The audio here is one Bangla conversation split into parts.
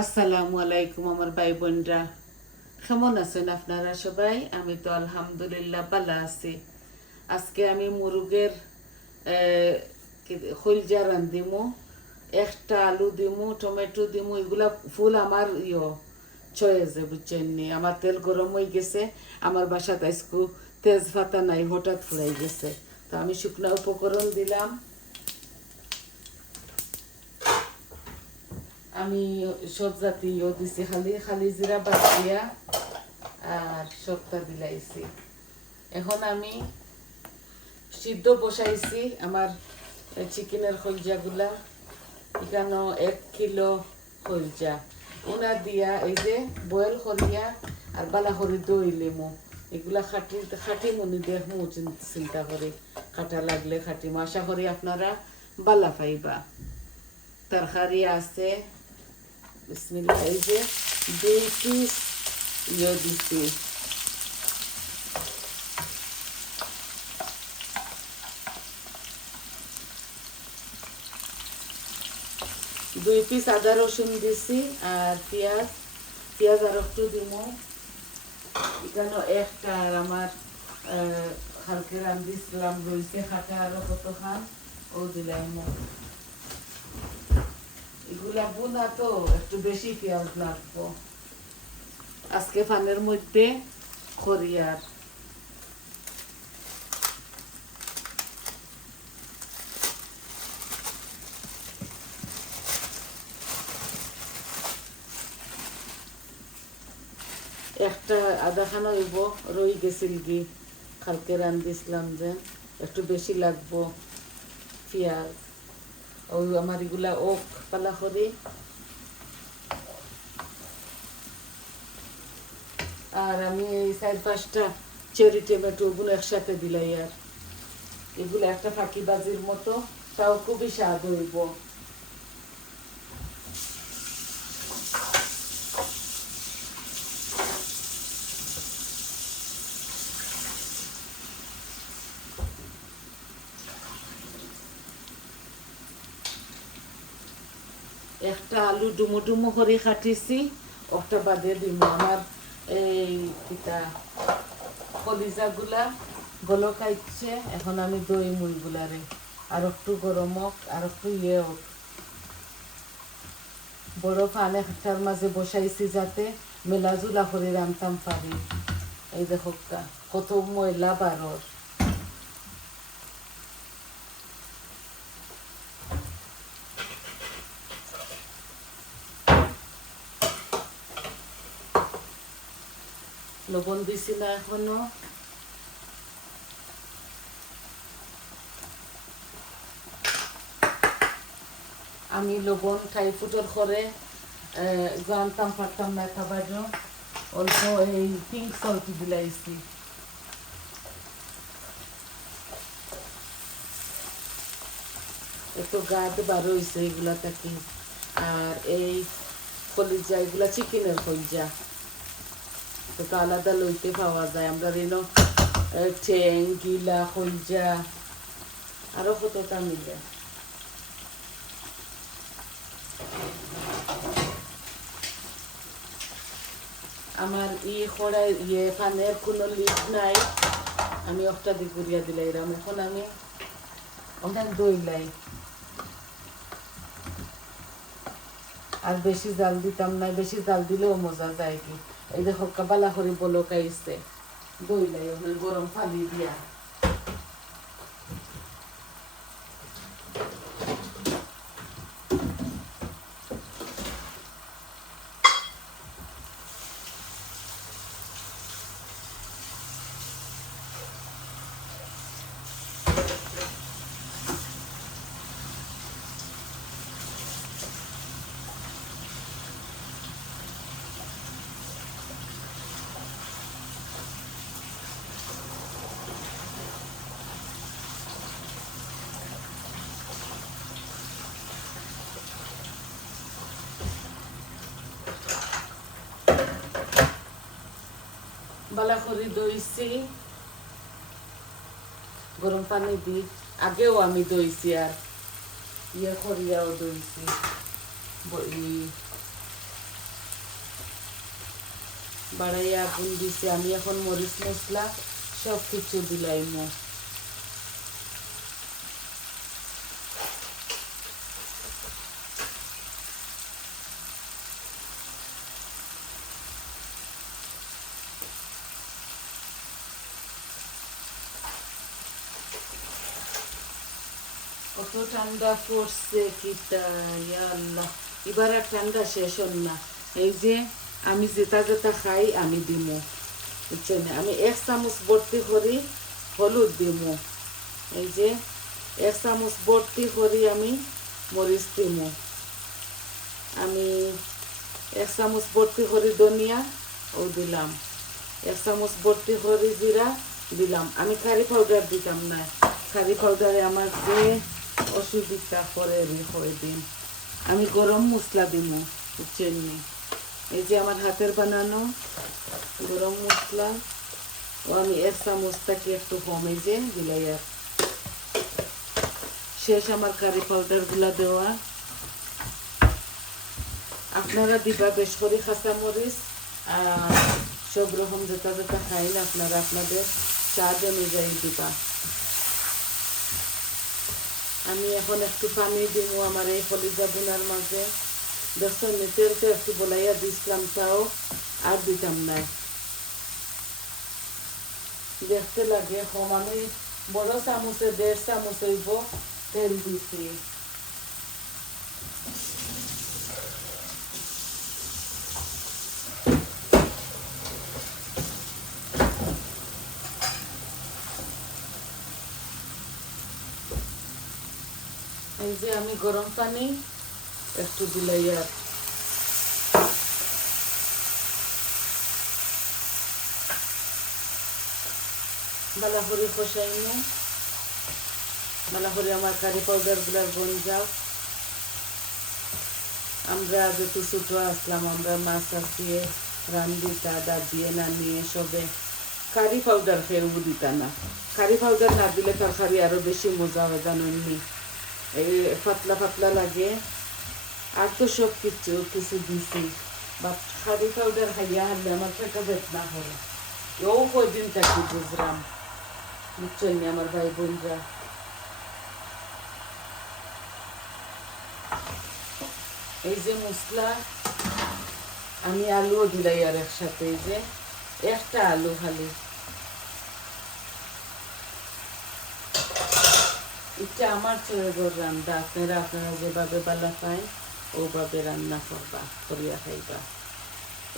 আসসালামু আলাইকুম আমার ভাই বোনরা, কেমন আছেন আপনারা সবাই? আমি তো আলহামদুলিল্লাহ ভালো আছি। আজকে আমি মুরগের খৈলজা রান্ধিমু, একটা আলু দিমু, টমেটো দিমু, এগুলা ফুল আমার চয়েছে, বুঝছেন নি? আমার তেল গরম হয়ে গেছে, আমার বাসাত আজকু তেজপাতা নাই, হঠাৎ ফুরাই গেছে। তো আমি শুকনো উপকরণ দিলাম। আমি সব জাতীয় দিছি, খালি খালি জিরা বাদ দিয়া আর সবটা দিলাইছি। এখন আমি সিদ্ধ বসাইছি আমার চিকেনের খলজাগুলা। এখানে 1 কিলো খলজা উনা দিয়া এই যে বয়েল করিয়া আর বালা করি দই লেমু, এগুলা খাটি খাটি মনি দেখমু, চিন্তা করি খাটা লাগলে খাটি আশা করি আপনারা বালা পাইবা। তরকারি আছে, বিসমিল্লাহ। এই যে 2 পিস দিছি, 2 পিস আদা রসুন দিছি, আর পেঁয়াজ পেঁয়াজ আর একটু দিব। এখানে একটা আর আমার হালকে রান্ধিছিলাম রয়েছে খাটা, আরো কত খান ও দিলাম। এগুলা বোনা তো একটু বেশি পেঁয়াজ লাগবো। আজকে ফানের মধ্যে খরিয়ার একটা আধা খানা হইব, রই গেছিল কি কালকে রান্ধিছিলাম, যে একটু বেশি লাগবো পেঁয়াজ। ওই আমার এগুলা ওক পালা করি। আর আমি এই 4-5টা চেরি টমেটো ওগুলো একসাথে দিলাই, আর এগুলো একটা ফাঁকি বাজির মতো, তাও খুবই স্বাদ হইব। একটা আলু ডুমো ডুমো করে কাটিছি, ওটা বাদে দিব। আমার এই কিতা কলিজাগুলা গলো খাইছে, এখন আমি দই মুইগুলারে আর একটু গরম হোক, আর একটু হোক। বড় ফান একটার মাঝে বসাইছি যাতে মেলাজুলা করে রান্তাম পারি। এই দেখো কত ময়লা বারর। লবণ দিছি না এখনো। আমি লবণ ঠাই ফুটর করে জানতাম পারতাম না খাবার, অল্প এই পিঙ্ক সল্ট দিলাইছি। একটু গাদ বার হয়েছে এগুলা থাকি। আর এই কলিজা, এগুলা চিকেনের কলিজা, তো আলাদা লইতে পাওয়া যায়। আমরা রেনো ঠ্যাং গিলা কলিজা আরো কতটা মিলে। আমার খড়াই ফানের কোনো লিক নাই, আমি একটা দিক ঘুরিয়া দিলাইরাম। এখন আমি অনেক দইলাই, আর বেশি জাল দিতাম না, বেশি জাল দিলেও মজা যায় কি। এই দেখো কাবালা করে বলকাইছে, দইলাই অনেক গরম পানি দিয়া। বালা করে দইছি গরম পানি দি, আগেও আমি দইছি আর করিয়াও দইছি। বাড়াইয়া আগুন দিছি। আমি এখন মরিচ মশলা সব কিছু দিলাইমু। কত ঠান্ডা পড়ছে কিটা, ইয়া আল্লাহ। এবার আর ঠান্ডা শেষ হল না। এই যে আমি যেটা যেটা খাই আমি দিমু, বুঝছেন? আমি 1 চামচ ভর্তি করি হলুদ দিমু। এই যে 1 চামচ ভর্তি করি আমি মরিচ দিমু। আমি 1 চামচ ভর্তি করি ধনিয়া ও দিলাম। 1 চামচ ভর্তি করি জিরা দিলাম। আমি কারি পাউডার দিতাম না। কারি পাউডারে আমার যে অসুবিধা করে হয়ে দিন। আমি গরম মশলা দিমু, বুঝছেন? এই যে আমার হাতের বানানো গরম মশলা ও আমি 1 চামচ থেকে একটু কম এই যে দিলাই। আর শেষ আমার কারি পাউডারগুলা দেওয়া। আপনারা দিবা বেশ করে কাঁচামরিচ আর সব রকম যেটা যেটা খাইন আপনারা আপনাদের স্বাদ অনুযায়ী দিবা। আমি এখন একটু পানি দিব আমার এই কলিজা বোনার মাঝে। দেখছেন তেলটা একটু বলাইয়া দিছিলাম, তাও আর দিতাম না। দেখতে লাগে কম। আমি বড় চামচে 1.5 চামচ হইব তেল দিছি। এই যে আমি গরম পানি একটু দিলাই। আর ভালো করে কষাইমু। ভালো করে আমার কারি পাউডারগুলার বন যাও। আমরা যেহেতু ছোট আসলাম, আমরা মাছ আসিয়ে রান্দিতা দাদিয়ে নামিয়ে সবে কারি পাউডার খেয়েও দিতা না। কারি পাউডার না দিলে তরকারি আরো বেশি মজা হয়, জানেননি? এই পাতলা পাতলা লাগে। আর তো সব কিছু কিছু দিছি, বাট কারি পাউডার খাইয়া হারলে আমার টাকা বেতনা করে। ও কয়দিন থাকি বুঝলাম, বুঝছেন আমার ভাই বোনরা। এই যে মশলা আমি আলুও দিলাই আর একসাথে। এই যে একটা আলু খালি। এটা আমার চয়ের রান্না। আপনারা আপনারা যেভাবে বালা পায় ওভাবে রান্না করবা, করিয়া খাইবা।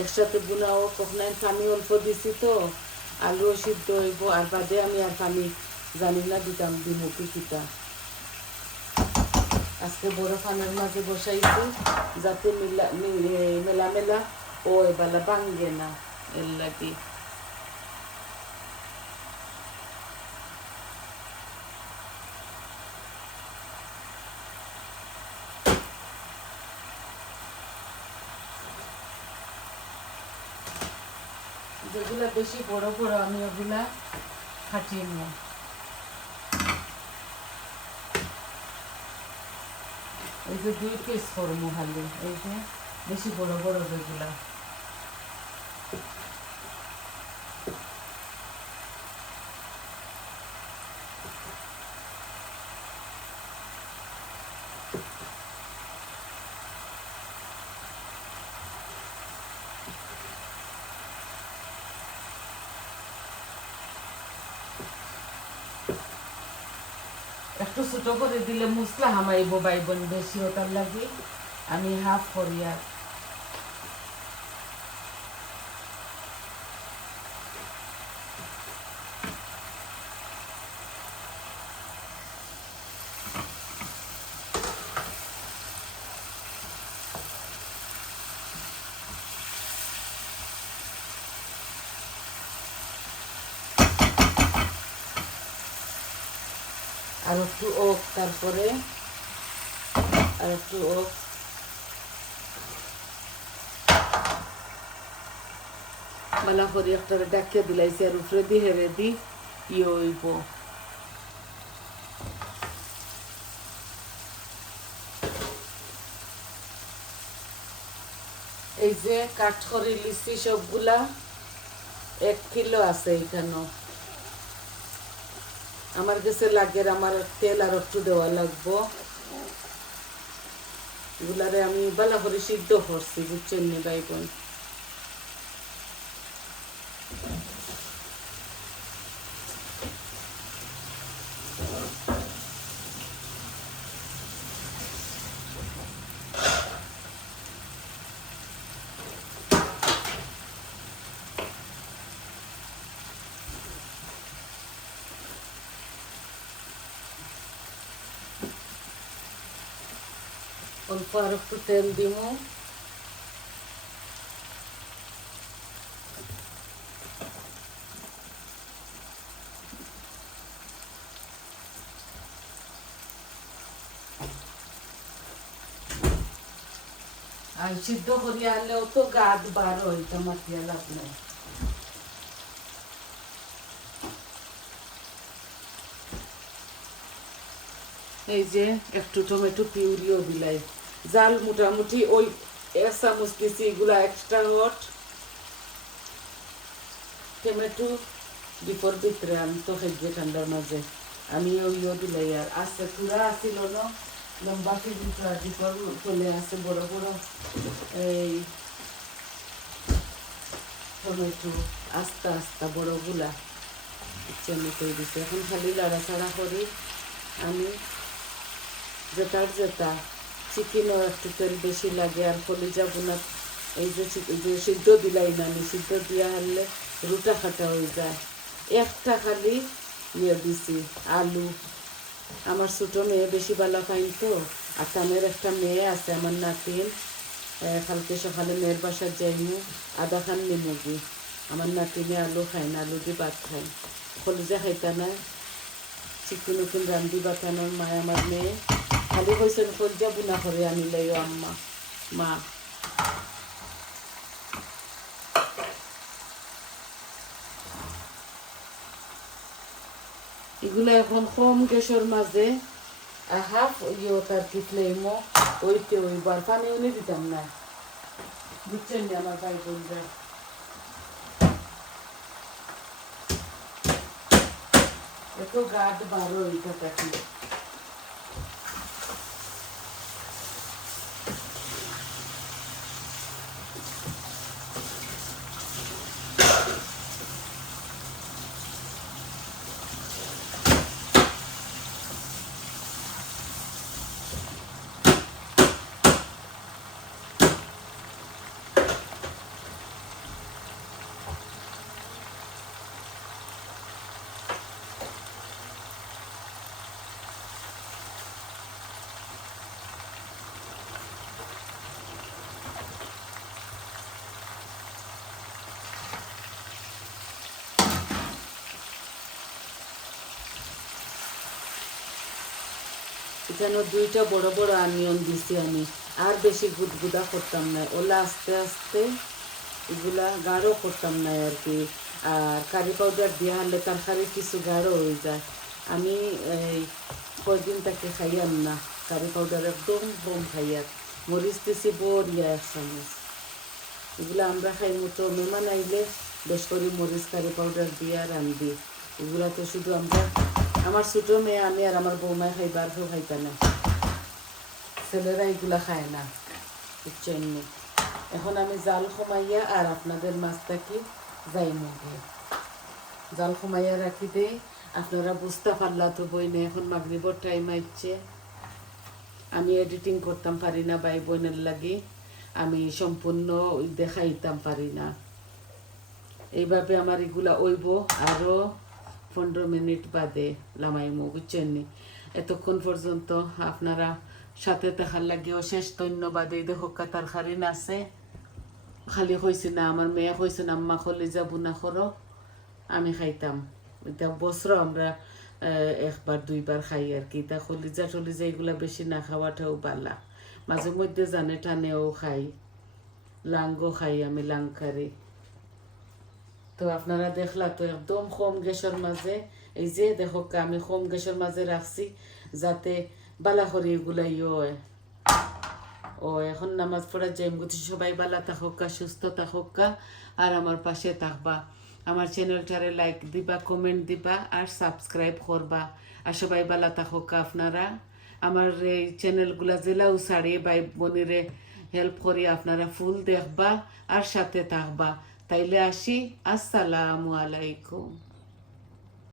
একসাথে বুনাও কখনো পানি অল্প দিছি তো আলুও সিদ্ধ হইব। আর বাদে আমি আর পানি জানি না দিতাম দিমু কি কিটা। আজকে বড় পানের মাঝে বসাইছি যাতে মেলা মেলা ও এবেলা ভাঙ্গে না, এর লাগি। যেগুলা বেশি বড় বড় আমি ওগুলা ফাটিয়ে নেব। এই যে 2 পিস করবো খালি। এই যে বেশি বড় বড় যেগুলা। একটু ছোট করে দিলে মশলা হামাইব বাইবন বেশি, ওটার লাগে আমি হাফ করি। আর একটু ওক, তারপরে আর একটু ওক। বালা করে একটা ডাকিয়ে দিলাইছি আর উপরে দিয়ে হেরে দি ইয়ে হইব। এই যে কাঠখড়ি লিচি সবগুলা 1 কিলো আছে এখানেও। আমার কাছে লাগে, আমার তেল আর একটু দেওয়া লাগবো। এগুলারে আমি ভালো করে সিদ্ধ করছি, বুঝছেন নি ভাই বোন। অল্প আর একটু তেল দিব। আর সিদ্ধ করিয়া আনলেও তো গাদ বার হইতো, মাতিয়া লাভ নাই। এই যে একটু টমেটো পিউরিও দিলাই। জাল মোটামুটি ওই 1 চামচ দিছি, এগুলা এক্সট্রা হট। টমেটো ডিপর ভিতরে আমি তো খাইছে ঠান্ডার মাঝে, আমি ওইও দিলাই। আর আছে পুরা আসিল না লম্বা পিউরিটা, ডিপর চলে আছে বড় বড় এই টমেটো, আস্তা আস্তা বড়গুলা টমেটো দিছে। এখন খালি লাড়াচাড়া করি আমি। যেটা চিকেনও একটু তেল বেশি লাগে। আর কলিজা বোনাত এই যে সিদ্ধ দিলাই না, আমি সিদ্ধ দিয়া হলে রুটা খাটা হয়ে যায়। একটা খালি দিছি আলু। আমার ছোটো মেয়ে বেশি ভালো খাই তো। আর তামের একটা মেয়ে আছে, আমার নাতিন। কালকে সকালে মেয়ের বাসার যাইমু, আধা খান নিমুগি। আমার নাতিনে আলু খায় না, আলু দিয়ে ভাত খায়, কলিজা খাইতা না। চিকেন উকিন রান্ধি বাতানোর মায় আমার মেয়ে খালি কইছেন কলিজা বুনা করে আনিলাই আম্মা মা। এগুলো এখন কম গ্যাসের মাঝে হাফ তার কি ফ্লেমও ওইতে ওইবার পানি উনি দিতাম না, বুঝছেন না আমার ভাই বোনরা। এত গাদ বারো ওইটা থাকি। এখানে 2টা বড় বড় অনিয়ন দিছি আমি। আর বেশি গুদগুদা করতাম না, ওলা আস্তে আস্তে এগুলা গাঢ় করতাম না আর কি। আর কারি পাউডার দেওয়া হলে তরকারি কিছু গাঢ় হয়ে যায়। আমি এই কয়দিন তাকে খাইয়াম না, কারি পাউডার একদম কম খাইয়ার। মরিচ দিছি বড়িয়া 1 চামচ। এগুলো আমরা খাই মতো, মেহমান আইলে বেশ করে মরিচ কারি পাউডার দিয়ে রান্ধি। এগুলা তো শুধু আমরা, আমার ছোটো মেয়ে আমি আর আমার বৌমায় খাইবার কেউ খাইতা না, ছেলেরা এগুলা খায় না, বুঝছেন। এখন আমি জাল কমাইয়া আর আপনাদের মাছটা কি যাই মুখে জাল কমাইয়া রাখি দেই। আপনারা বুঝতে পারলা তো বইনে, এখন মাগরিবর টাইম আইছে। আমি এডিটিং করতাম পারি না ভাই বোনের লাগি, আমি সম্পূর্ণ দেখাইতাম পারি না। এইভাবে আমার এগুলা ওইব আরও 15 মিনিট বাদে লামাইমু, বুঝছেন। এতক্ষণ পর্যন্ত আপনারা সাথে দেখার লাগে অশেষ ধন্যবাদ। এই দেখো তরকারি আছে, খালি হয়েছে না, আমার মেয়ে হয়েছে না আম্মা কলিজা বুনা করো, আমি খাইতাম। এটা বছর আমরা 1বার 2বার খাই আর কি। তা কলিজা টলিজা এগুলা বেশি না খাওয়াটাও বালা। মাঝে মধ্যে জানে টানেও খাই, লাঙ্গও খাই আমি, লাংকারি। তো আপনারা দেখলা তো একদম কম গ্যাসের মাঝে, এই যে দেখো আমি কম গ্যাসের মাঝে রাখছি যাতে বালা করে এগুলা হয়। ও এখন নামাজ পড়া যাইম গতি সবাই ভালো থাকুকা সুস্থ থাকুকা আর আমার পাশে থাকবা আমার চ্যানেলটারে লাইক দিবা কমেন্ট দিবা আর সাবস্ক্রাইব করবা আর সবাই ভালো থাকুকা আপনারা আমার এই চ্যানেলগুলা জেলাও ছাড়িয়ে ভাই বোনেরে হেল্প করি আপনারা ফুল দেখবা আর সাথে থাকবা তাইলে আসি আসসালামু আলাইকুম।